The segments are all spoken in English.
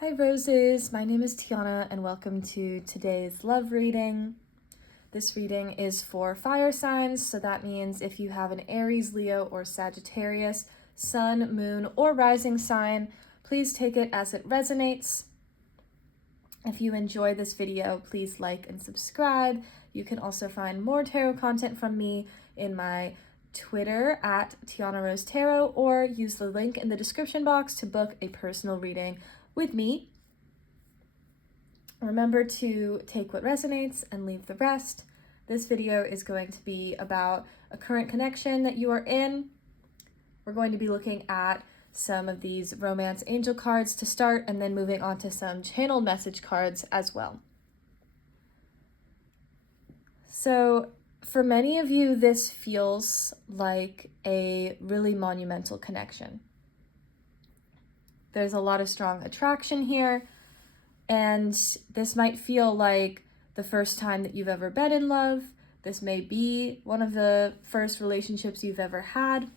Hi roses, my name is Tianna and welcome to today's love reading. This reading is for fire signs, so that means if you have an Aries, Leo, or Sagittarius, sun, moon, or rising sign, please take it as it resonates. If you enjoy this video, please like and subscribe. You can also find more tarot content from me in my Twitter at Tianna Rose Tarot, or use the link in the description box to book a personal reading with me. Remember to take what resonates and leave the rest. This video is going to be about a current connection that you are in. We're going to be looking at some of these romance angel cards to start, and then moving on to some channel message cards as well. So for many of you, this feels like a really monumental connection. There's a lot of strong attraction here, and this might feel like the first time that you've ever been in love. This may be one of the first relationships you've ever had.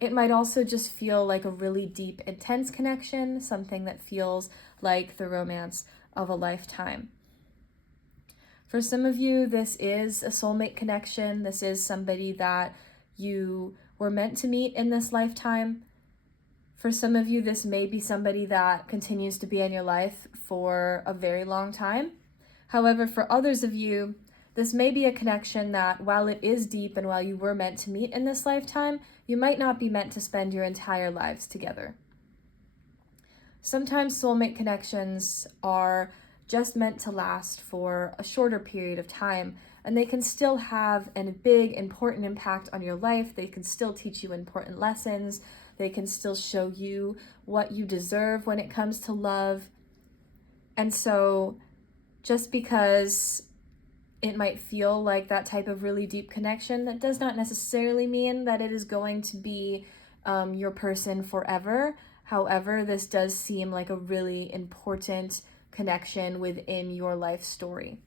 It might also just feel like a really deep, intense connection, something that feels like the romance of a lifetime. For some of you, this is a soulmate connection. This is somebody that you were meant to meet in this lifetime. For some of you, this may be somebody that continues to be in your life for a very long time. However, for others of you, this may be a connection that, while it is deep and while you were meant to meet in this lifetime, you might not be meant to spend your entire lives together. Sometimes soulmate connections are just meant to last for a shorter period of time, and they can still have a big, important impact on your life. They can still teach you important lessons. They can still show you what you deserve when it comes to love. And so just because it might feel like that type of really deep connection, that does not necessarily mean that it is going to be your person forever. However, this does seem like a really important connection within your life story.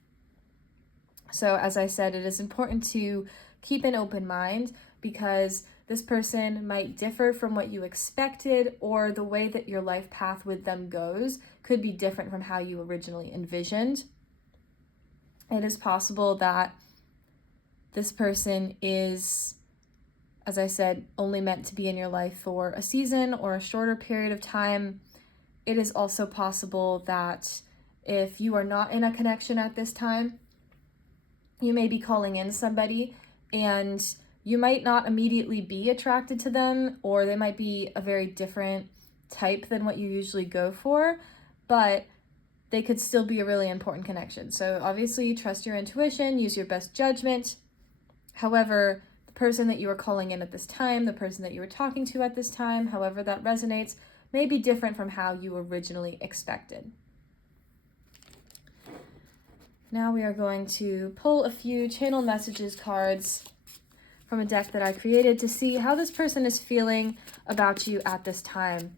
So as I said, it is important to keep an open mind, because this person might differ from what you expected, or the way that your life path with them goes could be different from how you originally envisioned. It is possible that this person is, as I said, only meant to be in your life for a season or a shorter period of time. It is also possible that if you are not in a connection at this time, you may be calling in somebody and you might not immediately be attracted to them, or they might be a very different type than what you usually go for, but they could still be a really important connection. So obviously trust your intuition, use your best judgment. However, the person that you are calling in at this time, the person that you were talking to at this time, however that resonates, may be different from how you originally expected. Now we are going to pull a few channel messages cards from a deck that I created to see how this person is feeling about you at this time.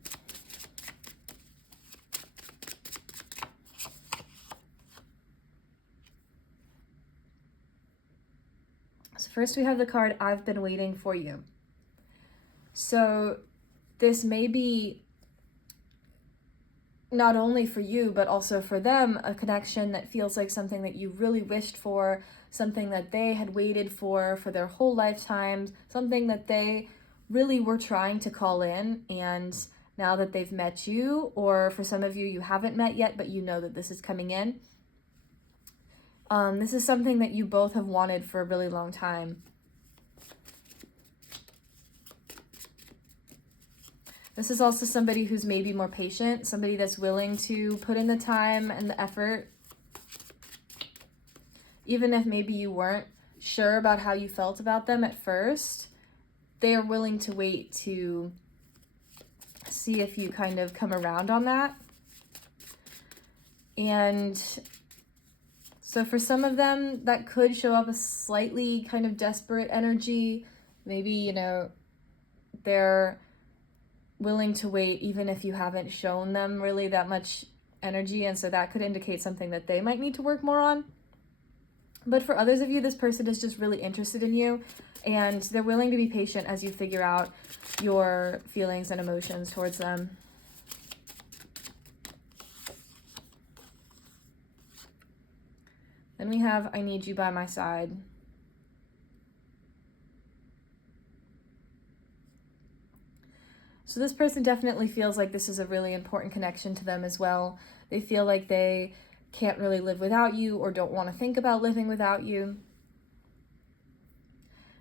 So first we have the card, I've been waiting for you. So this may be not only for you, but also for them, a connection that feels like something that you really wished for, something that they had waited for their whole lifetimes, something that they really were trying to call in, and now that they've met you, or for some of you, you haven't met yet, but you know that this is coming in. This is something that you both have wanted for a really long time. This is also somebody who's maybe more patient, somebody that's willing to put in the time and the effort. Even if maybe you weren't sure about how you felt about them at first, they are willing to wait to see if you kind of come around on that. And so for some of them, that could show up a slightly kind of desperate energy. Maybe, they're willing to wait even if you haven't shown them really that much energy, and so that could indicate something that they might need to work more on. But for others of you, this person is just really interested in you, and they're willing to be patient as you figure out your feelings and emotions towards them. Then we have I need you by my side. So this person definitely feels like this is a really important connection to them as well. They feel like they can't really live without you or don't want to think about living without you.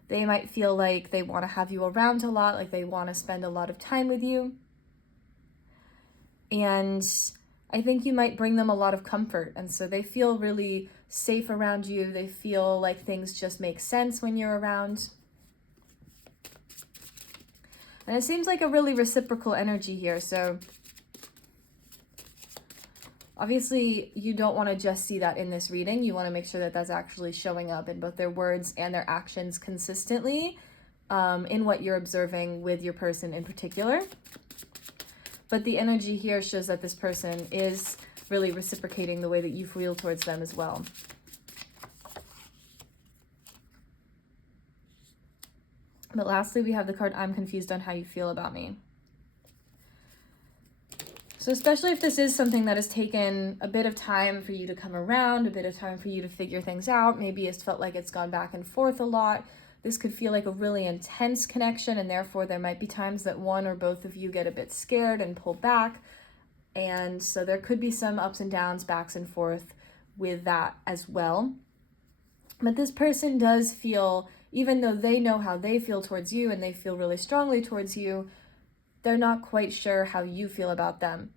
They might feel like they want to have you around a lot, like they want to spend a lot of time with you. And I think you might bring them a lot of comfort. And so they feel really safe around you. They feel like things just make sense when you're around. And it seems like a really reciprocal energy here. So obviously you don't want to just see that in this reading. You want to make sure that that's actually showing up in both their words and their actions consistently in what you're observing with your person in particular. But the energy here shows that this person is really reciprocating the way that you feel towards them as well. But lastly, we have the card, I'm confused on how you feel about me. So especially if this is something that has taken a bit of time for you to come around, a bit of time for you to figure things out, maybe it's felt like it's gone back and forth a lot. This could feel like a really intense connection, and therefore there might be times that one or both of you get a bit scared and pull back. And so there could be some ups and downs, backs and forth with that as well. But this person does feel, even though they know how they feel towards you and they feel really strongly towards you, they're not quite sure how you feel about them.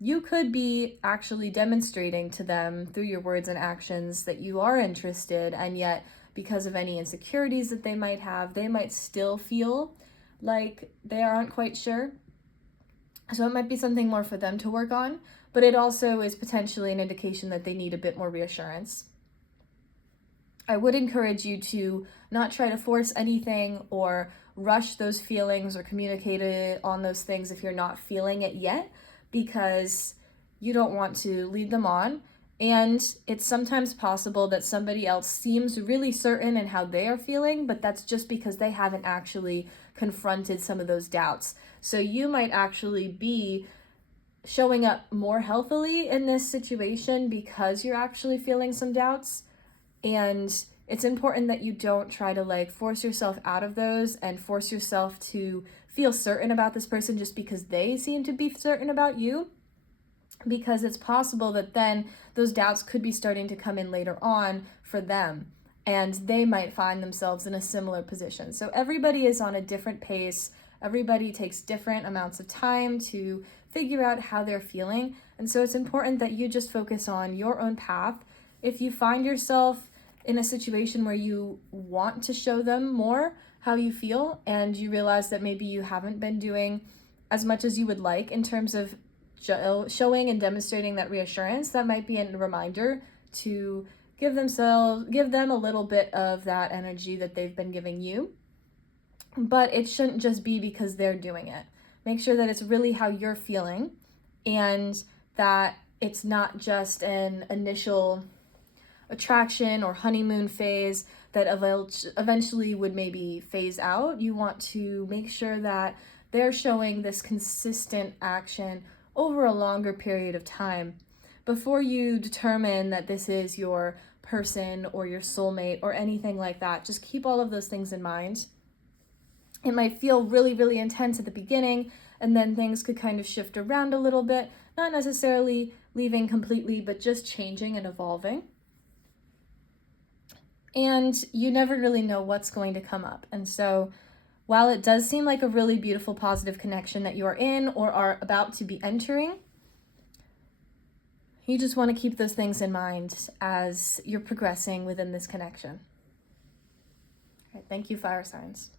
You could be actually demonstrating to them through your words and actions that you are interested, and yet because of any insecurities that they might have, they might still feel like they aren't quite sure. So it might be something more for them to work on, but it also is potentially an indication that they need a bit more reassurance. I would encourage you to not try to force anything or rush those feelings or communicate it on those things if you're not feeling it yet, because you don't want to lead them on. And it's sometimes possible that somebody else seems really certain in how they are feeling, but that's just because they haven't actually confronted some of those doubts. So you might actually be showing up more healthily in this situation because you're actually feeling some doubts. And it's important that you don't try to force yourself out of those and force yourself to feel certain about this person just because they seem to be certain about you, because it's possible that then those doubts could be starting to come in later on for them, and they might find themselves in a similar position. So everybody is on a different pace. Everybody takes different amounts of time to figure out how they're feeling. And so it's important that you just focus on your own path. If you find yourself in a situation where you want to show them more how you feel, and you realize that maybe you haven't been doing as much as you would like in terms of showing and demonstrating that reassurance, that might be a reminder to give them a little bit of that energy that they've been giving you. But it shouldn't just be because they're doing it. Make sure that it's really how you're feeling, and that it's not just an initial attraction or honeymoon phase that eventually would maybe phase out. You want to make sure that they're showing this consistent action over a longer period of time before you determine that this is your person or your soulmate or anything like that. Just keep all of those things in mind. It might feel really, really intense at the beginning, and then things could kind of shift around a little bit, not necessarily leaving completely, but just changing and evolving. And you never really know what's going to come up. And so while it does seem like a really beautiful, positive connection that you are in or are about to be entering, you just want to keep those things in mind as you're progressing within this connection. All right, thank you, fire signs.